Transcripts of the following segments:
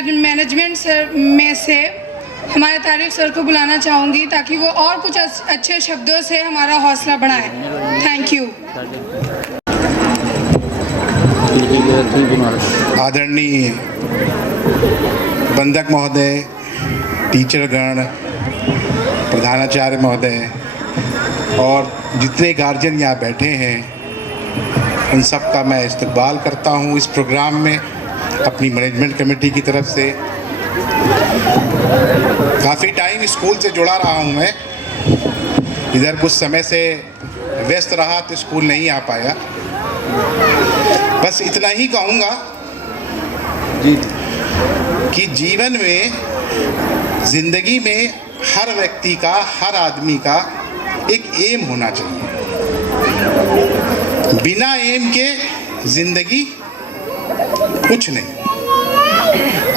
Management sir में से हमारे तारिक सर को बुलाना चाहूँगी ताकि वो और कुछ अच्छे शब्दों से हमारा हौसला बढ़ाएं। Thank you. आदरणीय बंधक महोदय, टीचरगण, प्रधानाचार्य महोदय और जितने गार्जियन यहाँ बैठे हैं, उन सब का मैं इस्तकबाल करता हूँ इस प्रोग्राम में अपनी मैनेजमेंट कमेटी की तरफ से। काफ़ी टाइम स्कूल से जुड़ा रहा हूँ मैं, इधर कुछ समय से व्यस्त रहा तो स्कूल नहीं आ पाया। बस इतना ही कहूँगा कि जीवन में, ज़िंदगी में हर व्यक्ति का, हर आदमी का एक एम होना चाहिए। बिना एम के ज़िंदगी कुछ नहीं।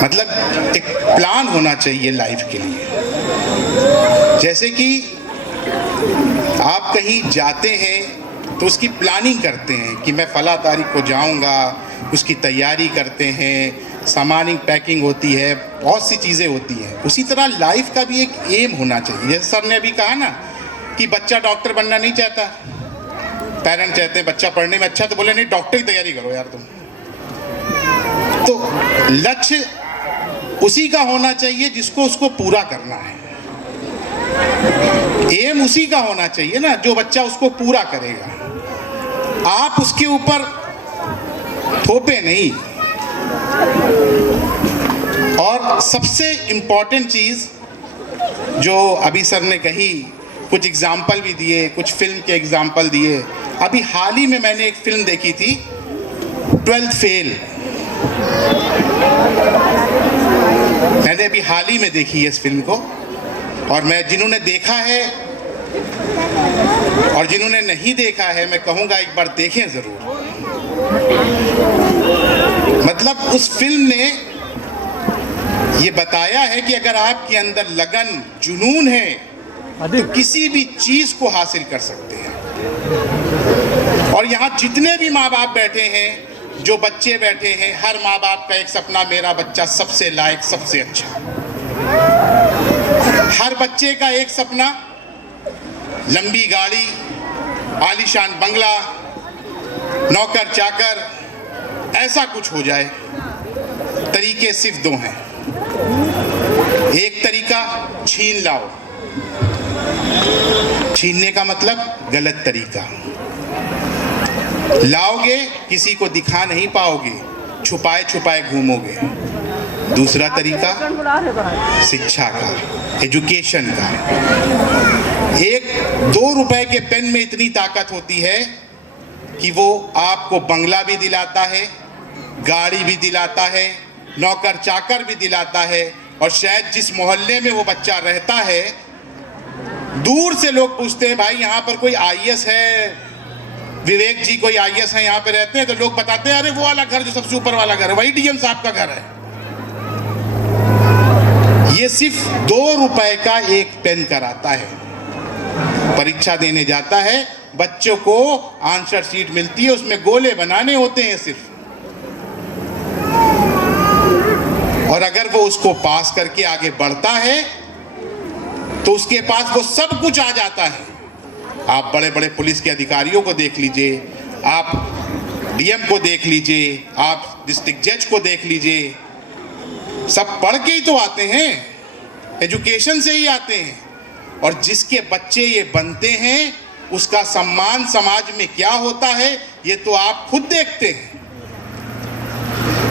मतलब एक प्लान होना चाहिए लाइफ के लिए। जैसे कि आप कहीं जाते हैं तो उसकी प्लानिंग करते हैं कि मैं फला तारीख को जाऊंगा, उसकी तैयारी करते हैं, सामान पैकिंग होती है, बहुत सी चीज़ें होती हैं। उसी तरह लाइफ का भी एक एम होना चाहिए। जैसे सर ने अभी कहा ना कि बच्चा डॉक्टर बनना नहीं चाहता, पेरेंट्स चाहते हैं बच्चा पढ़ने में अच्छा, तो बोले नहीं डॉक्टर की तैयारी करो यार तुम। तो लक्ष्य उसी का होना चाहिए जिसको उसको पूरा करना है। एम उसी का होना चाहिए ना जो बच्चा उसको पूरा करेगा। आप उसके ऊपर थोपे नहीं। और सबसे इम्पॉर्टेंट चीज़ जो अभी सर ने कही, कुछ एग्जाम्पल भी दिए, कुछ फिल्म के एग्जाम्पल दिए। अभी हाल ही में मैंने एक फिल्म देखी थी 12th फेल। मैंने अभी हाल ही में देखी है इस फिल्म को, और मैं जिन्होंने देखा है और जिन्होंने नहीं देखा है मैं कहूँगा एक बार देखें ज़रूर। मतलब उस फिल्म ने ये बताया है कि अगर आपके अंदर लगन, जुनून है तो किसी भी चीज़ को हासिल कर सकते हैं। और यहाँ जितने भी माँ बाप बैठे हैं, जो बच्चे बैठे हैं, हर माँ बाप का एक सपना, मेरा बच्चा सबसे लायक, सबसे अच्छा। हर बच्चे का एक सपना, लंबी गाड़ी, आलीशान बंगला, नौकर चाकर, ऐसा कुछ हो जाए। तरीके सिर्फ दो हैं। एक तरीका छीन लाओ, छीनने का मतलब गलत तरीका। लाओगे किसी को दिखा नहीं पाओगे, छुपाए छुपाए घूमोगे। दूसरा तरीका शिक्षा का, एजुकेशन का। 1-2 रुपए के पेन में इतनी ताकत होती है कि वो आपको बंगला भी दिलाता है, गाड़ी भी दिलाता है, नौकर चाकर भी दिलाता है। और शायद जिस मोहल्ले में वो बच्चा रहता है, दूर से लोग पूछते हैं भाई यहाँ पर कोई आईएएस है, विवेक जी कोई आईएएस है यहाँ पे रहते हैं, तो लोग बताते हैं अरे वो वाला घर जो सबसे ऊपर वाला घर है, वही डीएम साहब का घर है। ये सिर्फ 2 रुपए का एक पेन कराता है। परीक्षा देने जाता है, बच्चों को आंसर शीट मिलती है, उसमें गोले बनाने होते हैं सिर्फ। और अगर वो उसको पास करके आगे बढ़ता है तो उसके पास वो सब कुछ आ जाता है। आप बड़े बड़े पुलिस के अधिकारियों को देख लीजिए, आप डीएम को देख लीजिए, आप डिस्ट्रिक्ट जज को देख लीजिए, सब पढ़ के ही तो आते हैं, एजुकेशन से ही आते हैं। और जिसके बच्चे ये बनते हैं उसका सम्मान समाज में क्या होता है ये तो आप खुद देखते हैं,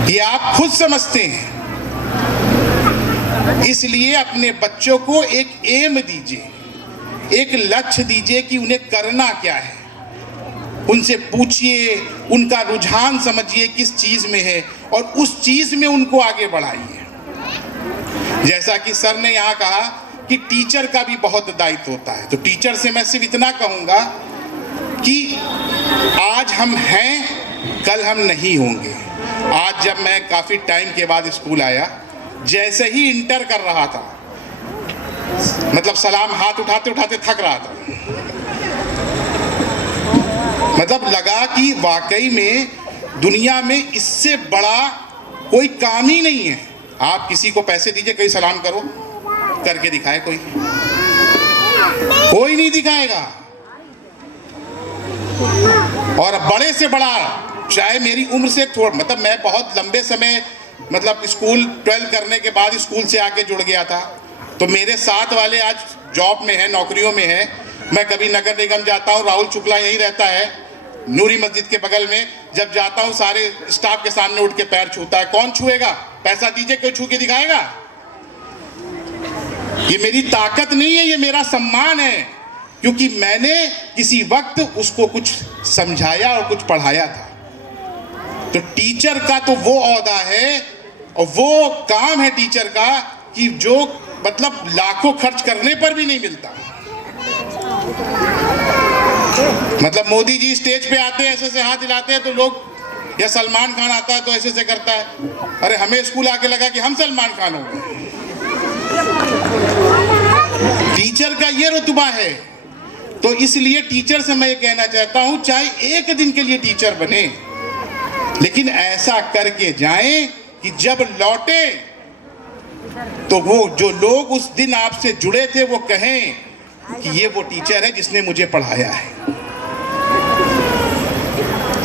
ये आप खुद समझते हैं। इसलिए अपने बच्चों को एक एम दीजिए, एक लक्ष्य दीजिए कि उन्हें करना क्या है। उनसे पूछिए, उनका रुझान समझिए किस चीज़ में है और उस चीज़ में उनको आगे बढ़ाइए। जैसा कि सर ने यहाँ कहा कि टीचर का भी बहुत दायित्व होता है, तो टीचर से मैं सिर्फ इतना कहूँगा कि आज हम हैं, कल हम नहीं होंगे। आज जब मैं काफ़ी टाइम के बाद स्कूल आया, जैसे ही इंटर कर रहा था, मतलब सलाम हाथ उठाते उठाते थक रहा था। मतलब लगा कि वाकई में दुनिया में इससे बड़ा कोई काम ही नहीं है। आप किसी को पैसे दीजिए, कोई सलाम करो, करके दिखाए, कोई नहीं दिखाएगा। और बड़े से बड़ा, चाहे मेरी उम्र से थोड़ा, मतलब मैं बहुत लंबे समय, मतलब स्कूल 12 करने के बाद स्कूल से आके जुड़ गया था, तो मेरे साथ वाले आज जॉब में है, नौकरियों में है। मैं कभी नगर निगम जाता हूँ, राहुल शुक्ला यहीं रहता है नूरी मस्जिद के बगल में, जब जाता हूँ सारे स्टाफ के सामने उठ के पैर छूता है। कौन छुएगा? पैसा दीजिए, कोई छू के दिखाएगा? ये मेरी ताकत नहीं है, ये मेरा सम्मान है, क्योंकि मैंने किसी वक्त उसको कुछ समझाया और कुछ पढ़ाया था। तो टीचर का तो वो औहदा है और वो काम है टीचर का कि जो मतलब लाखों खर्च करने पर भी नहीं मिलता। मतलब मोदी जी स्टेज पे आते हैं, ऐसे से हाथ हिलाते हैं तो लोग, या सलमान खान आता है तो ऐसे से करता है। अरे हमें स्कूल आके लगा कि हम सलमान खान हो गए। टीचर का ये रुतबा है। तो इसलिए टीचर से मैं ये कहना चाहता हूं, चाहे एक दिन के लिए टीचर बने, लेकिन ऐसा करके जाएं कि जब लौटे तो वो जो लोग उस दिन आपसे जुड़े थे वो कहें कि ये वो टीचर है जिसने मुझे पढ़ाया है।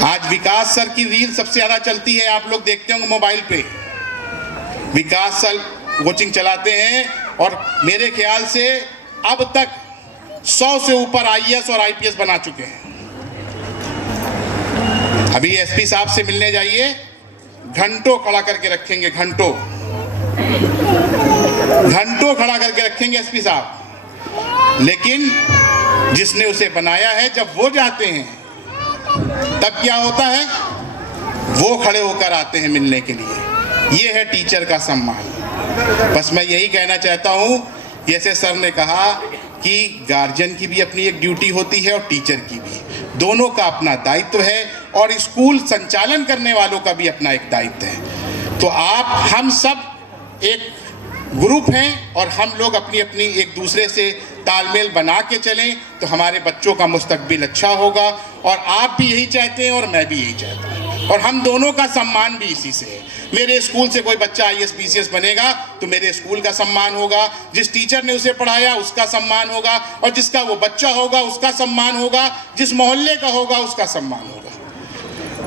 आज विकास सर की रील सबसे ज्यादा चलती है, आप लोग देखते होंगे मोबाइल पे। विकास सर कोचिंग चलाते हैं और मेरे ख्याल से अब तक 100 से ऊपर आईएएस और आईपीएस बना चुके हैं। अभी एसपी साहब से मिलने जाइए, घंटों खड़ा करके रखेंगे, घंटों खड़ा करके रखेंगे एसपी साहब। लेकिन जिसने उसे बनाया है, जब वो जाते हैं तब क्या होता है? वो खड़े होकर आते हैं मिलने के लिए। ये है टीचर का सम्मान। बस मैं यही कहना चाहता हूं, जैसे सर ने कहा कि गार्जियन की भी अपनी एक ड्यूटी होती है और टीचर की भी, दोनों का अपना दायित्व है, और स्कूल संचालन करने वालों का भी अपना एक दायित्व है। तो हम सब एक ग्रुप हैं और हम लोग अपनी अपनी एक दूसरे से तालमेल बना के चलें तो हमारे बच्चों का मुस्तकबिल अच्छा होगा। और आप भी यही चाहते हैं और मैं भी यही चाहता हूँ, और हम दोनों का सम्मान भी इसी से है। मेरे स्कूल से कोई बच्चा आईएएस पीसीएस बनेगा तो मेरे स्कूल का सम्मान होगा, जिस टीचर ने उसे पढ़ाया उसका सम्मान होगा, और जिसका वो बच्चा होगा उसका सम्मान होगा, जिस मोहल्ले का होगा उसका सम्मान होगा।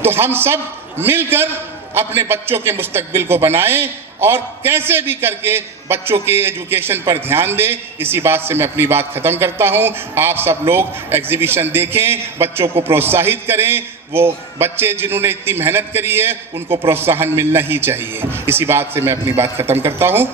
तो हम सब मिलकर अपने बच्चों के मुस्तकबिल को बनाएं और कैसे भी करके बच्चों के एजुकेशन पर ध्यान दें। इसी बात से मैं अपनी बात ख़त्म करता हूं। आप सब लोग एग्जीबिशन देखें, बच्चों को प्रोत्साहित करें। वो बच्चे जिन्होंने इतनी मेहनत करी है उनको प्रोत्साहन मिलना ही चाहिए। इसी बात से मैं अपनी बात ख़त्म करता हूं।